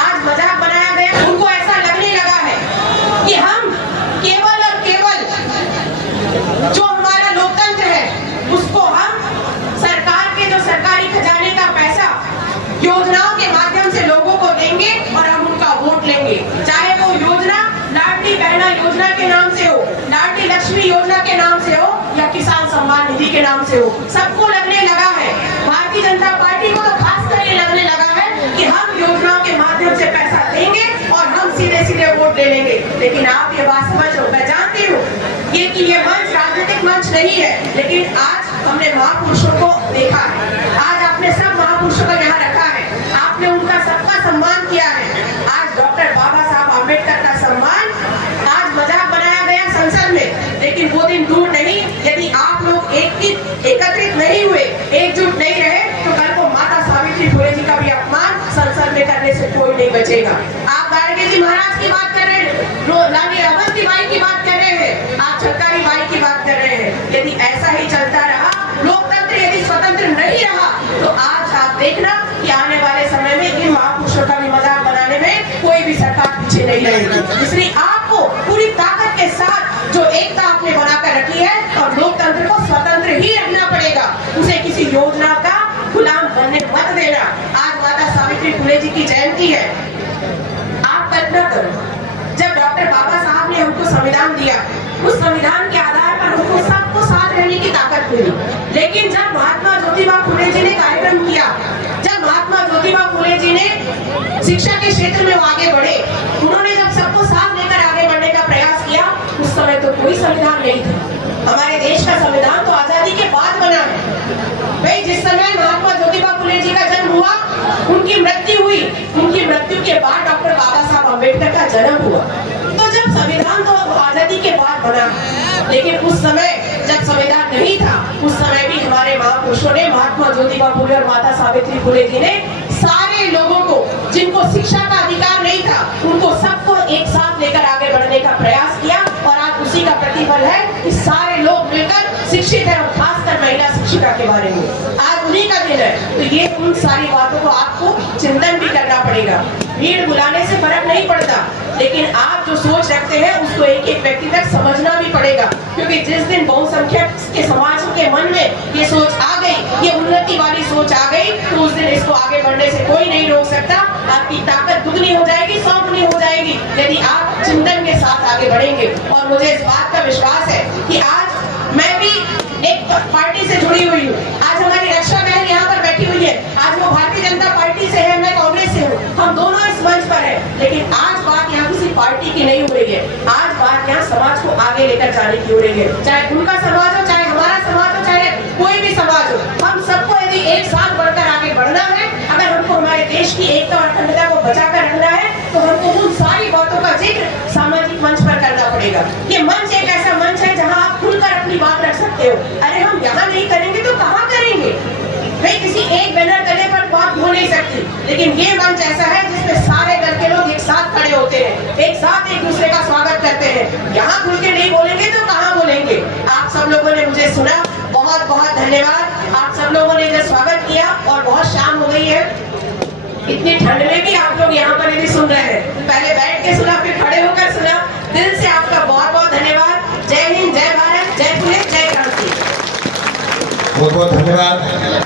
आज मजाक बनाया गया। उनको ऐसा लगने लगा है कि हम केवल और केवल जो हमारा लोकतंत्र है उसको हम सरकार के जो सरकारी खजाने का पैसा योजनाओं के माध्यम से लोगों को देंगे और हम उनका वोट लेंगे। चाहे वो योजना लाडली बहना योजना के नाम से हो, लाडली लक्ष्मी योजना के नाम से हो या किसान सम्मान निधि के नाम से हो, सबको लगने लगा है। भारतीय जनता पार्टी को तो खासकर ये लगने लगा है कि हम योजनाओं के माध्यम से पैसा देंगे और हम सीधे सीधे वोट ले लेंगे। लेकिन आप ये बात समझो, मैं जानती हूँ ये मंच राजनीतिक मंच नहीं है, लेकिन आज हमने महापुरुषों को देखा है। आज आपने सब महापुरुषों को यहाँ रखा है, आपने उनका सबका सम्मान किया है। आज डॉक्टर बाबा साहब अम्बेडकर का सम्मान आज मजाक बनाया गया संसद में, लेकिन वो दिन दूर नहीं। यदि आप लोग एकत्रित नहीं हुए, एकजुट नहीं रहे, तो कल को माता सावित्री फुले जी का भी अपमान संसद में करने से कोई नहीं बचेगा। आप गाडगे जी महाराज की बात कर रहे हैं, रानी अवंती बाई की बात कर रहे हैं, आप छक्कारी बाई की बात कर रहे हैं। यदि ऐसा ही चलता रहा, लोकतंत्र यदि स्वतंत्र नहीं रहा, तो आज आप देखना कि आने वाले समय में इन महापुरुषों का भी मजाक बनाने में कोई भी सरकार पीछे नहीं रहेगी। इसलिए आपको पूरी ताकत के साथ जो एकता आपने बनाकर रखी है और लोकतंत्र को स्वतंत्र ही रखना पड़ेगा, उसे किसी योजना का गुलाम बनने मत देना। आज माता सावित्री फुले जी की जयंती है। आप कल्पना करो, जब डॉक्टर बाबा साहब ने हमको संविधान दिया, उस संविधान के आधार पर हमको सबको साथ रहने की ताकत मिली। लेकिन जब महात्मा ज्योतिबा फुले जी ने कार्यक्रम किया, जब महात्मा ज्योतिबा फुले जी ने शिक्षा के क्षेत्र में आगे बढ़े, उन्होंने जब सबको साथ लेकर आगे बढ़ने का प्रयास किया, उस समय तो कोई संविधान नहीं था। हमारे देश का संविधान तो आजादी के बाद बना है। भाई जिस समय महात्मा ज्योतिबा फुले जी का जन्म हुआ, उनकी मृत्यु हुई, उनकी मृत्यु के बाद डॉक्टर बाबा साहब अम्बेडकर का जन्म हुआ। तो जब संविधान तो आजादी के बाद बना, लेकिन उस समय जब संविधान नहीं था, उस समय भी हमारे महापुरुषों ने, महात्मा ज्योतिबा फुले और माता सावित्री फुले जी ने सारे लोगों को, जिनको शिक्षा का अधिकार नहीं था, उनको सबको एक साथ लेकर आगे बढ़ने का प्रयास किया और आज उसी का प्रतिफल है कि सारे लोग मिलकर शिक्षित है, और खासकर महिला शिक्षिका के बारे में आज उन्हीं का दिन है। तो ये उन सारी बातों को आपको चिंतन भी करना पड़ेगा। भीड़ बुलाने से फर्क नहीं पड़ता, लेकिन आप जो सोच रखते हैं उसको एक एक व्यक्ति तक समझना भी पड़ेगा, क्योंकि जिस दिन बहुसंख्यक के समाज के मन में ये सोच आ गई, ये उन्नति वाली सोच आ गई, तो उस दिन इसको आगे बढ़ने से कोई नहीं रोक सकता। आपकी ताकत दुगनी हो जाएगी, 100 गुनी हो जाएगी, यदि आप चिंतन के साथ आगे बढ़ेंगे। और मुझे इस बात का विश्वास है कि आज मैं भी एक पार्टी से जुड़ी हुई हूँ। आज हमारी रक्षा बहन यहाँ पर बैठी हुई है, आज वो भारतीय जनता पार्टी से है, मैं कांग्रेस से हूँ, हम दोनों इस मंच पर हैं। लेकिन आज बात यहाँ किसी पार्टी की नहीं हो रही है, आज बात यहाँ समाज को आगे लेकर जाने की हो रही है। चाहे उनका समाज हो, चाहे हमारा समाज हो, चाहे कोई भी समाज हो, हम सबको यदि एक साथ बढ़कर आगे बढ़ना है, अगर हमको हमारे देश की एकता और अखंडता को बचाकर रखना है, तो हमको उन सारी बातों का जिक्र सामाजिक मंच पर करना पड़ेगा। ये मंच एक ऐसा मंच है जहाँ आप खुलकर अपनी बात रख सकते हो। अरे हम यहाँ नहीं करेंगे तो कहाँ करेंगे? भाई किसी एक बैनर तले पर बात हो नहीं सकती, लेकिन ये मंच ऐसा है जिसमें सारे दल के लोग एक साथ खड़े होते हैं, एक साथ एक दूसरे का स्वागत करते हैं। यहाँ खुल के नहीं बोलेंगे तो कहाँ बोलेंगे? आप सब लोगों ने मुझे सुना, बहुत बहुत धन्यवाद। आप सब लोगों ने जो स्वागत किया, और बहुत शाम हो गई है, इतनी ठंड में भी आप लोग यहाँ पर यदि सुन रहे हैं, पहले बैठ के सुना फिर खड़े होकर सुना, दिल से आपका बहुत बहुत धन्यवाद। जय हिंद, जय भारत, जय फुले, जय क्रांति। बहुत बहुत धन्यवाद।